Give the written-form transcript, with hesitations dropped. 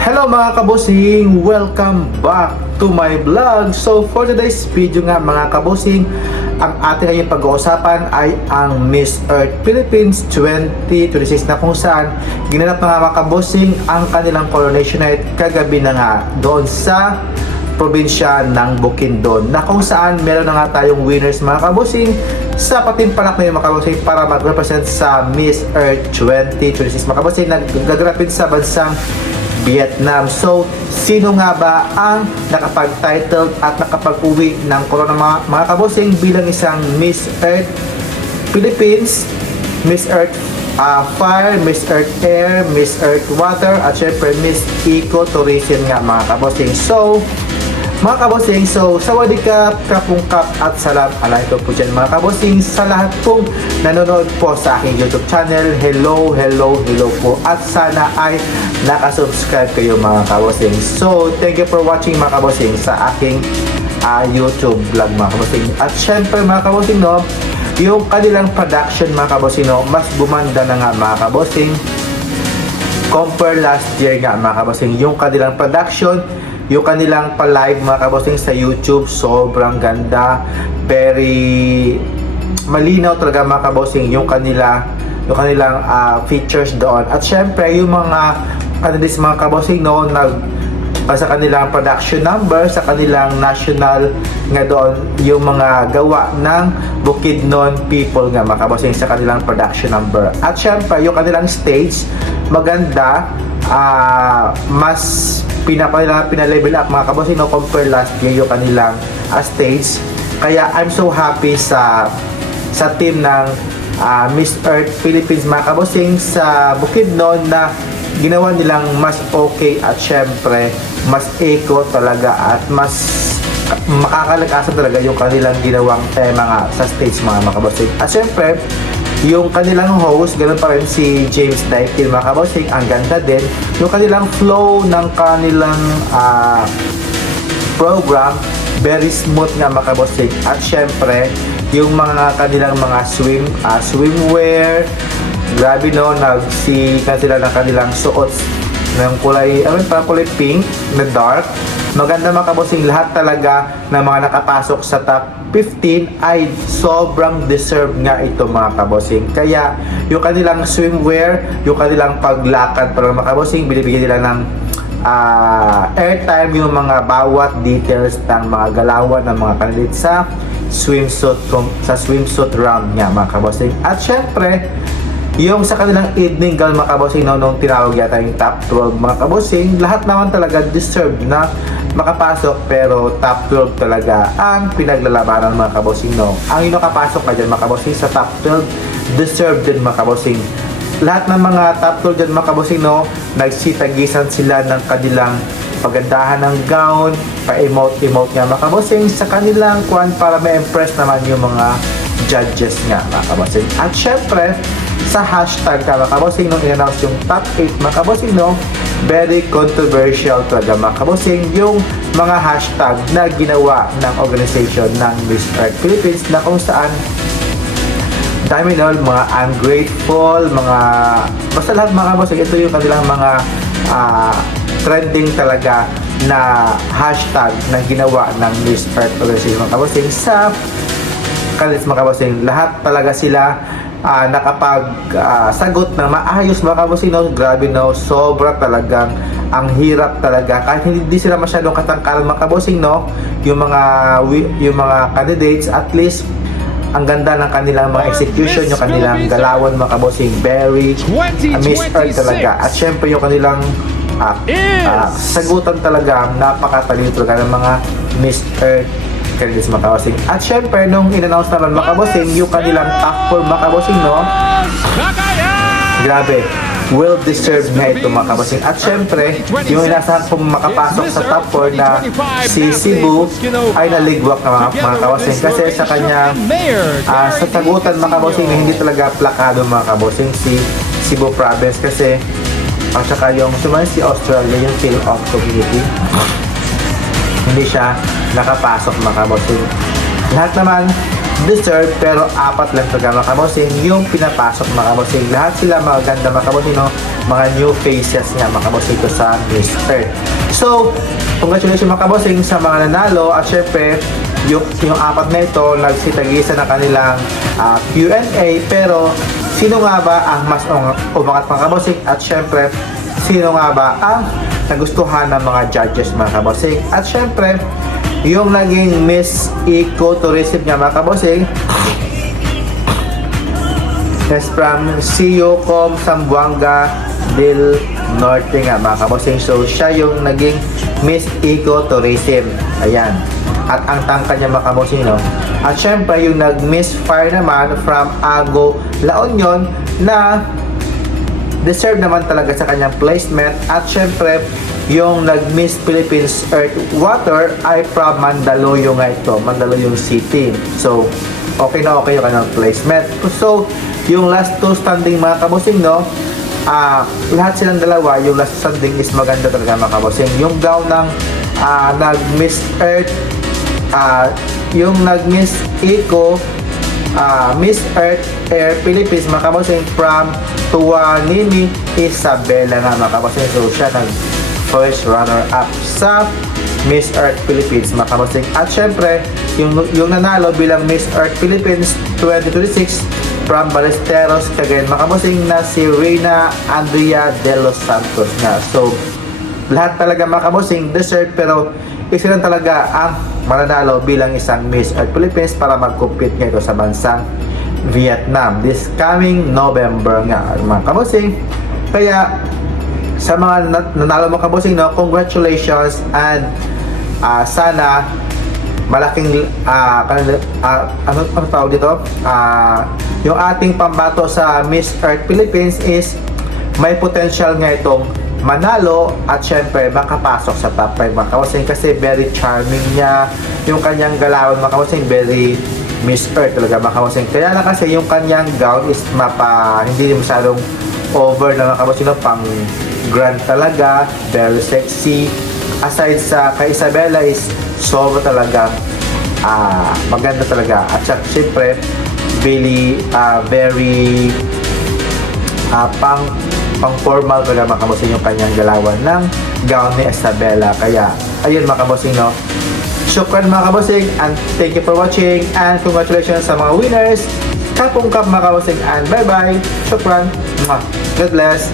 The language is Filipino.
Hello mga kabosing! Welcome back to my vlog. So for today's video nga mga kabosing, ang ating ngayong pag-uusapan ay ang Miss Earth Philippines 2026 na kung saan ginanap na nga mga kabosing ang kanilang coronation night kagabi na nga doon sa probinsya ng Bukidnon, na kung saan meron na nga tayong winners mga kabosing sa patimpalak na yung mga kabosing para mag-represent sa Miss Earth 2026 mga kabosing na gaganapin sa bansang Vietnam. So, sino nga ba ang nakapag-titled at nakapag-uwi ng corona mga kabosing bilang isang Miss Earth Philippines, Miss Earth Fire, Miss Earth Air, Miss Earth Water, at syempre Miss Eco-Tourism nga mga kabosing. So, mga kabosing, sawadee ka, kapungkap at salam alaikum po dyan mga kabosing sa lahat pong nanonood po sa aking YouTube channel. Hello po, at sana ay nakasubscribe kayo mga kabosing. So, thank you for watching mga kabosing sa aking YouTube vlog mga kabosing. At syempre mga kabosing, no, yung kanilang production mga kabosing, no, mas bumanda na nga mga kabosing compare last year nga mga kabosing. Yung kanilang production, yung kanilang pa-live mga kabosing sa YouTube, sobrang ganda, very malinaw talaga mga kabosing yung kanilang features doon. At syempre yung mga candidates mga kabosing, no, sa kanilang production number, sa kanilang national nga doon, yung mga gawa ng Bukidnon people nga mga kabosing sa kanilang production number. At syempre yung kanilang stage maganda, mas pinalevel up mga kabosing, no, compare last year yung kanilang stage. Kaya I'm so happy sa team ng Miss Earth Philippines mga kabosing sa Bukidnon na ginawa nilang mas okay at syempre mas eco talaga at mas makakalakasan talaga yung kanilang ginawang tema nga sa stage mga kabosing. At syempre yung kanilang host, ganun pa rin si James Dykil mga kabosing, ang ganda din. Yung kanilang flow ng kanilang program, very smooth nga mga kabosing. At syempre, yung mga kanilang mga swimwear, grabe no, nagsikan sila ng kanilang suot ng kulay, parang kulay pink na dark. Maganda mga kabosing, lahat talaga ng mga nakapasok sa top 15 ay sobrang deserve nga ito mga kabosing. Kaya yung kanilang swimwear, yung kanilang paglakad para mga kabosing, binibigyan nila ng airtime yung mga bawat details ng mga galawan ng mga candidates sa swimsuit round nga mga kabosing. At syempre yung sa kanilang evening gown mga kabosing, no, nung tinawag yata yung top 12 mga kabosing, lahat naman talaga deserve na makapasok, pero top 12 talaga ang pinaglalabanan mga kabosing, no. Ang nakapasok ka dyan mga kabosing sa top 12, deserve din mga kabosing. Lahat ng mga top 12 dyan mga kabosing, no, nagsitagisan sila ng kanilang pagandahan ng gown, pa-emote nga mga kabosing sa kanilang kwan para ma-impress naman yung mga judges nga mga kabosing. At syempre sa hashtag ka mga kabosing, nung in-announce yung top 8 mga kabosing, no, very controversial talaga mga kabosing yung mga hashtag na ginawa ng organization ng Miss Earth Philippines, na kung saan dami na mga ungrateful, mga basta lahat mga kabosing. Ito yung kanilang mga trending talaga na hashtag na ginawa ng Miss Earth organization mga kabosing sa candidates mga kabosing. Lahat talaga sila nakapag-sagot ng maayos mga kabosing, no. Grabe no, sobra talagang ang hirap talaga, kahit hindi sila masyadong katangkalan mga kabosing, no, yung mga candidates, at least ang ganda ng kanilang mga execution, yung kanilang galawan mga kabosing, very Miss Earth talaga. At syempre yung kanilang sagutan talaga, napakatalino talaga ng mga Miss Earth candidates mga kabosing. At syempre nung in-announce naman mga kabosing yung kanilang top 4 mga kabosing, no, grabe, well deserved na ito mga kabosing. At syempre yung inasahan kong makapasok sa top 4 na si Cebu ay naligwak na mga kabosing, kasi sa kanya sa sagutan mga kabosing na hindi talaga plakado mga kabosing si Cebu province, kasi at saka yung sumayon si Australia, yung Field of Community, hindi siya nakapasok mga kabosing. Lahat naman deserve, pero apat lang talaga mga kabosing yung pinapasok mga kabosing. Lahat sila maganda mga kabosing, no? mga new faces nga mga kabosing ko sa Miss Earth. So, congratulations mga kabosing sa mga nanalo at syempre yung apat na ito nagsitagisa na kanilang Q&A, pero sino nga ba ang mas umangat mga kabosing at syempre sino nga ba ang nagustuhan ng mga judges mga kabosing. At syempre yung naging Miss Ecotourism nga mga kabosing is from Siyocom Zamboanga del Norte nga mga kabosing. So siya yung naging Miss Ecotourism, ayan. At ang tangka niya mga kabosing, no? At syempre yung nag-Miss Fire naman from Ago, La Union, na deserve naman talaga sa kanyang placement. At syempre yung nag-Miss Philippines Earth Water ay from Mandaluyong nga ito, Mandaluyong City. So okay na okay yung kanyang placement. So yung last two standing mga kabosing, no, lahat silang dalawa, yung last standing is maganda talaga mga kabosing. Yung gown ng nag-Miss Earth, yung nag-Miss Eco, Miss Earth Air Philippines mga kabosing from Tuanini Isabela nga mga kabosing. So siya nag first runner up sa Miss Earth Philippines mga kabosing. At syempre yung nanalo bilang Miss Earth Philippines 2026 from Ballesteros, Cagayan mga kabosing, na si Reyna Andrea de los Santos nga. So lahat talaga mga kabosing deserve, pero isa lang talaga ang mananalo bilang isang Miss Earth Philippines para mag-compete nga ito sa bansang Vietnam this coming November nga mga kabosing. Kaya sa mga nanalo mga kabosing, no, congratulations, and sana malaking ano tawag dito, yung ating pambato sa Miss Earth Philippines is may potential nga itong manalo at syempre makapasok sa top 5 mga kabosing, kasi very charming niya yung kanyang galawan mga kabosing, very Miss Earth talaga mga kabosing. Kaya na kasi yung kanyang gown is hindi masyadong over na mga kabosing, no, pang grand talaga, very sexy. Aside sa kay Isabela is sobra talaga maganda talaga, at syempre very pang formal talaga mga kabosing yung kanyang galawan ng gown ni Isabela. Kaya ayun mga kabosing, no, syukran mga kabosing, and thank you for watching, and congratulations sa mga winners. Kapong kap mga kabosing, and bye bye, syukran, God bless.